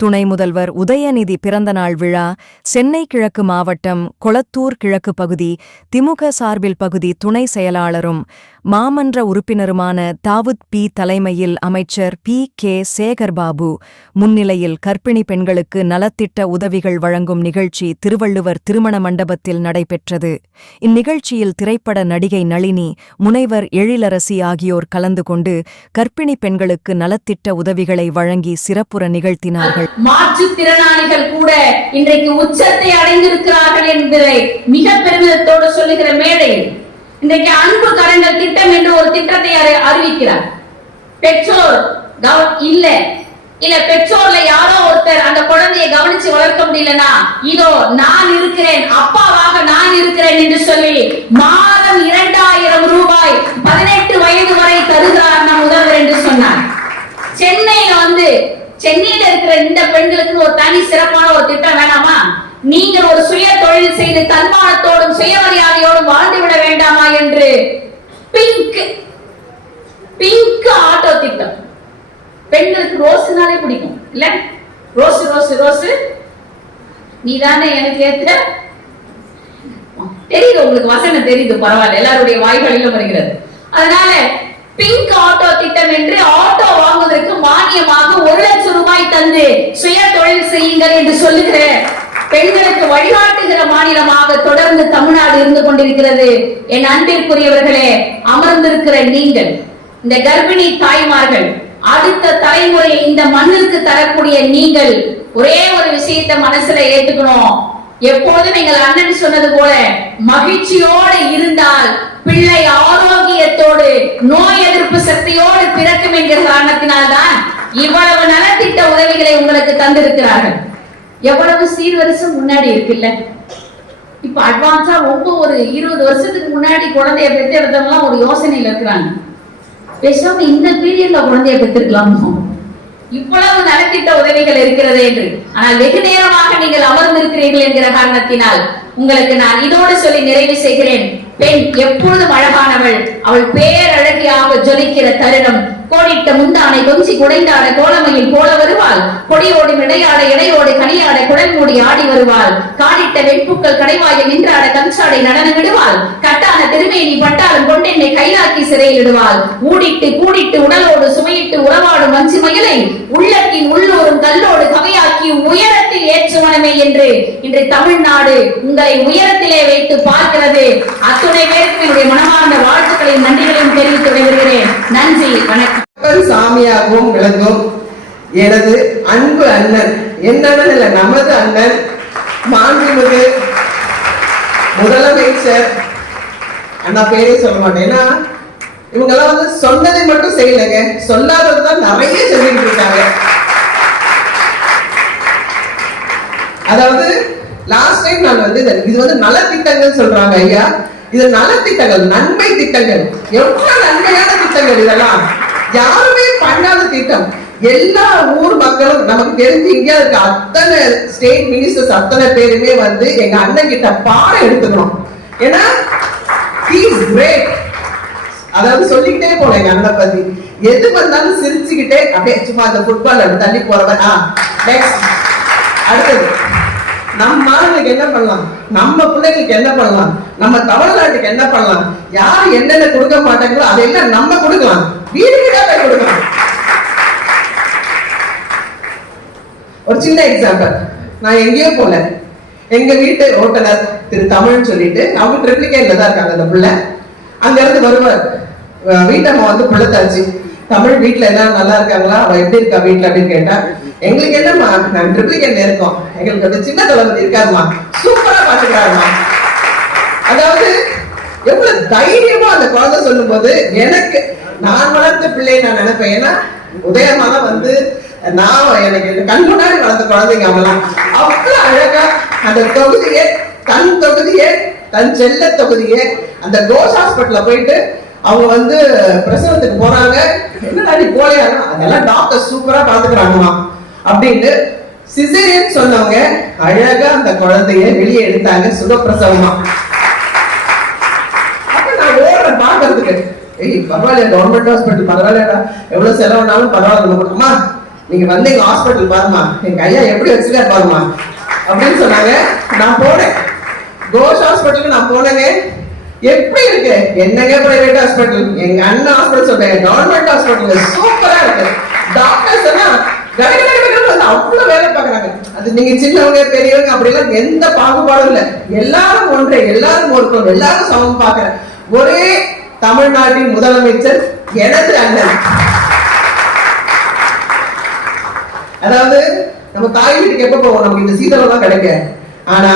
துணை முதல்வர் உதயநிதி பிறந்தநாள் விழா சென்னை கிழக்கு மாவட்டம் கொளத்தூர் கிழக்கு பகுதி திமுக சார்பில் பகுதி துணை செயலாளரும் மாமன்ற உறுப்பினருமான தாவூத் பி தலைமையில் அமைச்சர் P.K. சேகர்பாபு முன்னிலையில் கர்ப்பிணி பெண்களுக்கு நலத்திட்ட உதவிகள் வழங்கும் நிகழ்ச்சி திருவள்ளுவர் திருமண மண்டபத்தில் நடைபெற்றது. இந்நிகழ்ச்சியில் திரைப்பட நடிகை நளினி, முனைவர் எழிலரசி ஆகியோர் கலந்து கொண்டு கர்ப்பிணி பெண்களுக்கு நலத்திட்ட உதவிகளை வழங்கி சிறப்புற நிகழ்த்தினார்கள். மாற்றுத்திறனாளிகள் கூட இன்றைக்கு உச்சத்தை அடைந்திருக்கிறார்கள் என்பதை மிக பெருமிதத்தோடு சொல்லுகிற மேடையில் இன்றைக்கு அன்பு கரங்கள் திட்டம் என்று ஒரு திட்டத்தை அறிவிக்கிறார். பெற்றோர் இல்ல பெற்றோர்ல யாரோ ஒருத்தர் அந்த குழந்தையை கவனிச்சு வளர்க்க முடியலனா இதோ நான் இருக்கிறேன், அப்பாவாக நான் இருக்கிறேன் என்று சொல்லி மாதம் 2000 ரூபாய் 18 வயது வரை தருகிறார் நம் முதல்வர் என்று சொன்னார். சென்னையில இருக்கிற இந்த பெண்களுக்கு ஒரு தனி சிறப்பான ஒரு திட்டம் வேணாமா? நீங்கள் ஒரு சுய தொழில் செய்து தன்மானத்தோடும் சுயமரியாதையோடும் வாழ்ந்துவிட வேண்டாமா என்று பிங்க் ஆட்டோ திட்டம். பெண்களுக்கு ரோஸ்னாலே பிடிக்கும் இல்ல? ரோஸ் ரோஸ் ரோஸ் நீதானே எனக்கு ஏத்த தெரியுது, உங்களுக்கு வசனம் தெரியுது, பரவாயில்ல, எல்லாருடைய வாய்களிலும் வருகிறது. அதனால பிங்க் ஆட்டோ திட்டம் என்று ஆட்டோ வாங்குவதற்கு மானியமாக 1 லட்சம் ரூபாய் தந்து சுய தொழில் செய்யுங்கள் என்று சொல்லுகிற பெண்களுக்கு வழிகாட்டுகிற மாநிலமாக தொடர்ந்து தமிழ்நாடு இருந்து கொண்டிருக்கிறது. என் அன்பிற்குரியவர்களே, அமர்ந்திருக்கிற நீங்கள், இந்த கர்ப்பிணி தாய்மார்கள், அடுத்த தலைமுறையை இந்த மண்ணிற்கு தரக்கூடிய நீங்கள் ஒரே ஒரு விஷயத்தை மனசுல ஏத்துக்கணும். எப்போதும் எங்கள் அண்ணன் சொன்னது போல மகிழ்ச்சியோடு இருந்தால் பிள்ளை ஆரோக்கியத்தோடு நோய் எதிர்ப்பு சக்தியோடு பிறக்கும் என்கிற காரணத்தினால்தான் இவ்வளவு நலத்திட்ட உதவிகளை உங்களுக்கு தந்திருக்கிறார்கள். எவ்வளவு சீர்வரிசம் முன்னாடி இருக்குல்ல. இப்ப அட்வான்ஸா ரொம்ப ஒரு 20 வருஷத்துக்கு முன்னாடி குழந்தைய பெற்றெடுத்தவங்க ஒரு யோசனையில இருக்கிறாங்க. பேசாம இந்த பீரியட்ல குழந்தைய பெற்றிருக்கலாமோ, இவ்வளவு நலத்திட்ட உதவிகள் இருக்கிறது என்று. ஆனால் வெகு நேரமாக நீங்கள் அமர்ந்திருக்கிறீர்கள் என்கிற காரணத்தினால் உங்களுக்கு நான் இதோடு சொல்லி நிறைவு செய்கிறேன். பெண் எப்பொழுதும் அழகானவள், அவள் பேரழகியாக ஜொலிக்கிற தருணம். கோடிட்ட முந்தானை கொஞ்சி குடைந்தாட கோலமையில் போல வருவாள். கொடியோடு இடையாட இடையோடு கனியாட குடல் மூடி ஆடி வருவாள். காடிட்ட வெண்புக்கள் கடைவாய நின்றாட கஞ்சாடை நடனம் விடுவாள். கட்டான திருமேனி பட்டாலும் கொண்டென்னை கைலாக்கி சிறையில் இடுவாள். ஊடிட்டு கூடிட்டு உடலோடு சுமையிட்டு உறவாடும் மஞ்சு மயிலை உள்ளத்தின் உள்ளூரும் கல்லோடு கவையாக்கி உயரத்தில் ஏற்றுவனமே என்று இன்று தமிழ்நாடு உங்களை உயரத்திலே வைத்து பார்க்கிறது. அத்துணை பேருக்கு என்னுடைய மனமார்ந்த வாழ்த்துக்களையும் நன்றிகளையும் தெரிவித்து விடுகிறேன். நன்றி, வணக்கம். சாமியாகவும் விளங்கும் எனது அன்பு அண்ணன், என்னன்னு இல்ல, நமது அண்ணன், மாண்புமிகு முதலமைச்சர் அண்ணா பேரே சொல்ல மாட்டேன். ஏன்னா இவங்க எல்லாம் சொன்னதை மட்டும் செய்யலைங்க, சொல்லாததுதான் நிறைய சொல்லிட்டு இருக்காங்க. அதாவது லாஸ்ட் டைம் நான் இது நலத்திட்டங்கள் சொல்றாங்க ஐயா. இது நலத்திட்டங்கள், நன்மை திட்டங்கள், எவ்வளவு நன்மையான திட்டங்கள். இதெல்லாம் யாருமே பண்ணாத திட்டம். எல்லா ஊர் மக்களும் நமக்கு தெரிஞ்சு இந்தியா இருக்க அத்தனை ஸ்டேட் மினிஸ்டர்ஸ் அத்தனை பேருமே எங்க அண்ணன் கிட்ட பாடம் எடுத்துக்கணும். ஏன்னா he is great. அதாவது சொல்லிக்கிட்டே போல எங்க அண்ணனை பத்தி எது வந்தாலும் சிரிச்சுக்கிட்டே அப்படியே சும்மா அந்த ஃபுட்பால் தள்ளி போறவன். நெக்ஸ்ட் அடுத்தது நம்ம ஆளுக்கு என்ன பண்ணலாம், நம்ம பிள்ளைங்களுக்கு என்ன பண்ணலாம், நம்ம தமிழ்நாட்டுக்கு என்ன பண்ணலாம், யாரு என்னென்ன கொடுக்க மாட்டாங்களோ அதெல்லாம் நம்ம கொடுக்கலாம், வீடு வீடா போய் கொடுக்கலாம். ஒரு சின்ன எக்ஸாம்பிள், நான் எங்கேயோ போல, எங்க வீட்டு ஓட்டுநர் திரு தமிழ்னு சொல்லிட்டு அவங்க ட்ரிப்ளிகேட்ல தான் இருக்காங்க. அந்த பிள்ளை அங்க இருந்து வருவார். வீட்டம்மா பிள்ளைத்தாச்சு, தமிழ் வீட்டுல எல்லாம் நல்லா இருக்காங்களா, அவ எப்படி இருக்கா வீட்டுல அப்படின்னு கேட்டா, எங்களுக்கு என்னம்மா நாங்க ட்ரிப்ளிகேட்ல இருக்கோம், எங்களுக்கு சின்ன தளபதி இருக்காருமா, சூப்பரா பாத்துக்கிறாருமா. அதாவது எவ்வளவு தைரியமா அந்த குழந்தை சொல்லும் போது எனக்கு நான் வளர்த்த பிள்ளையை நான் நினைப்பேன். ஏன்னா உதயமான நான் எனக்கு கண் முன்னாடி வளர்ந்த குழந்தைங்க அவங்களாம் அவ்வளவு அழகா அந்த தொகுதியை தன் செல்ல தொகுதியை அந்த கோஷ் ஹாஸ்பிட்டல்ல போயிட்டு அவங்க பிரசவத்துக்கு போறாங்க. என்னடா நீ போலையா, அதெல்லாம் டாக்டர் சூப்பரா பாத்துக்கிறாங்கம்மா அப்படின்னு சிசேரியன் சொன்னவங்க அழகா அந்த குழந்தைய வெளியே எடுத்தாங்க சுகப்பிரசவமா. அப்ப நான் ஓடுறேன் பாக்குறதுக்கு, பரவாயில்ல கவர்மெண்ட் ஹாஸ்பிட்டல் பரவாயில்லடா, எவ்வளவு செலவுனாலும் பரவாயில்ல, நீங்க வந்து எங்க ஹாஸ்பிட்டல் பாருமா, எங்க ஐயா எப்படி வச்சிருக்காரு பாருமா அப்படின்னு சொன்னாங்க. நான் போனேன், கோஷ் ஹாஸ்பிட்டலுக்கு நான் போனேங்க. எப்படி இருக்கு? என்னங்க பிரைவேட் ஹாஸ்பிட்டல், எங்க அண்ணன் ஹாஸ்பிட்டல் சொல்றேன், கவர்மெண்ட் ஹாஸ்பிட்டல் சூப்பரா இருக்கு. டாக்டர்ஸ் எல்லாம் அவ்வளவு வேலை பாக்குறாங்க. அது நீங்க சின்னவங்க பெரியவங்க அப்படிலாம் எந்த பாகுபாடும் இல்ல, எல்லாரும் ஒன்றே, எல்லாரும் ஒருத்தர், எல்லாரும் சமம் பாக்குற ஒரே தமிழ்நாட்டின் முதலமைச்சர் எனது அண்ணன். அதாவது நம்ம தாய் வீட்டுக்கு எப்ப போவோம், நமக்கு இந்த சீதளம் தான் கிடைக்க. ஆனா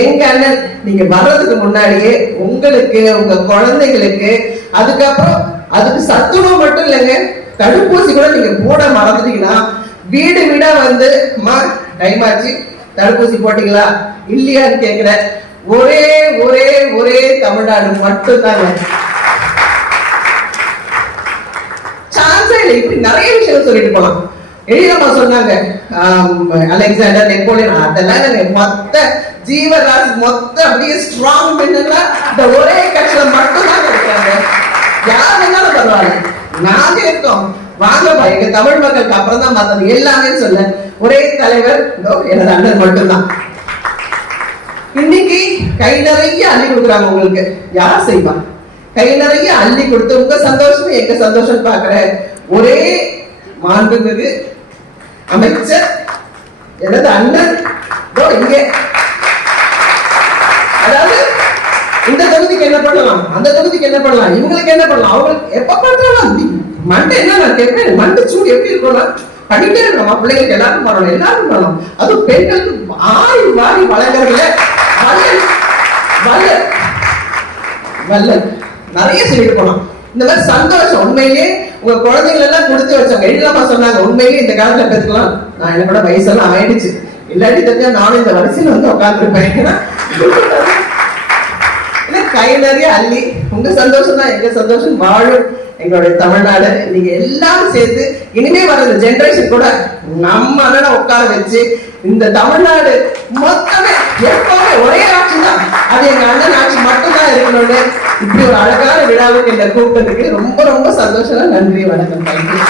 எங்க அண்ணன் நீங்க வர்றதுக்கு முன்னாடியே உங்களுக்கு, உங்க குழந்தைகளுக்கு, அதுக்கப்புறம் அதுக்கு சத்துணவு மட்டும் இல்லைங்க, தடுப்பூசி கூட நீங்க போட மறந்துட்டீங்கன்னா வீடு வீடா வந்து அம்மா டைம் ஆச்சு தடுப்பூசி போட்டீங்களா இல்லையான்னு கேட்கிற ஒரே ஒரே ஒரே தமிழ்நாடு மட்டும்தாங்க. சான்ஸே இல்லை. இப்படி நிறைய விஷயம் சொல்லிட்டு போலாம். எழிலம்மா சொன்னாங்க அலெக்சாண்டர், நெப்போலியன், அதெல்லாம் மொத்த ஜீவராசி மொத்த அப்படியே ஸ்ட்ராங் மென்னுலாம் இந்த ஒரே கட்சியில மட்டும்தான் இருக்காங்க. யார் வேணாலும் பரவாயில்ல, நாங்க இருக்கோம், வாங்கப்பா, எங்க தமிழ் மக்களுக்கு அப்புறம் தான் மத்தது எல்லாமே சொல்ல ஒரே தலைவர் எனது அண்ணன் மட்டும்தான். இன்னைக்கு கை நிறைய அள்ளி கொடுக்குறாங்க உங்களுக்கு. யார் செய்வா? கை நிறைய அள்ளி கொடுத்து உங்க சந்தோஷம் எங்க சந்தோஷம் பாக்குற ஒரே மாண்புமிகு அமைச்சர் எனது அண்ணன் இங்கே. அதாவது இந்த தொகுதிக்கு என்ன பண்ணலாம், அந்த தொகுதிக்கு என்ன பண்ணலாம், இவங்களுக்கு என்ன பண்ணலாம், அவங்களுக்கு எப்ப பார்த்தாலும் மண்டை என்ன நான் கேட்பேன், மண்டை சூடு எப்படி இருக்கும்னா பண்ணிட்டே இருக்கணும். பிள்ளைங்களுக்கு எல்லாரும் பண்ணணும், எல்லாரும் பண்ணணும். அதுவும் பெண்களுக்கு ஆய் வாரி வழங்குறதுல வல்லல் வல்லல் வல்லல் நிறைய சொல்லிட்டு போனோம். இந்த மாதிரி சந்தோஷம். உண்மையிலேயே உங்க குழந்தைகள் எல்லாம் கொடுத்து வச்சவங்க. எழிலம்மா சொன்னாங்க, உண்மையிலேயே இந்த காலத்துல பெற்றுக்கலாம். நான் என்ன கூட வயசெல்லாம் ஆயிடுச்சு, இல்லாட்டி தெரிஞ்சா நானும் இந்த வரிசையில வந்து உட்காந்துருப்பேன். கை நிறைய அள்ளி உங்க சந்தோஷம் தான் எங்க சந்தோஷம். வாழும் எங்களுடைய தமிழ்நாடு. நீங்க எல்லாரும் சேர்த்து இனிமே வர ஜெனரேஷன் கூட நம்ம அண்ணனை உட்கார வச்சு இந்த தமிழ்நாடு மொத்தமே எப்பவுமே ஒரே ஆட்சி தான், அது எங்க அண்ணன் ஆட்சி மட்டும்தான் இருக்கணும்னு இப்படி ஒரு அழகான விழாவுக்கு என்ன கூப்பிட்டதுக்கு ரொம்ப ரொம்ப சந்தோஷம். நன்றி, வணக்கம். தேங்க்யூ.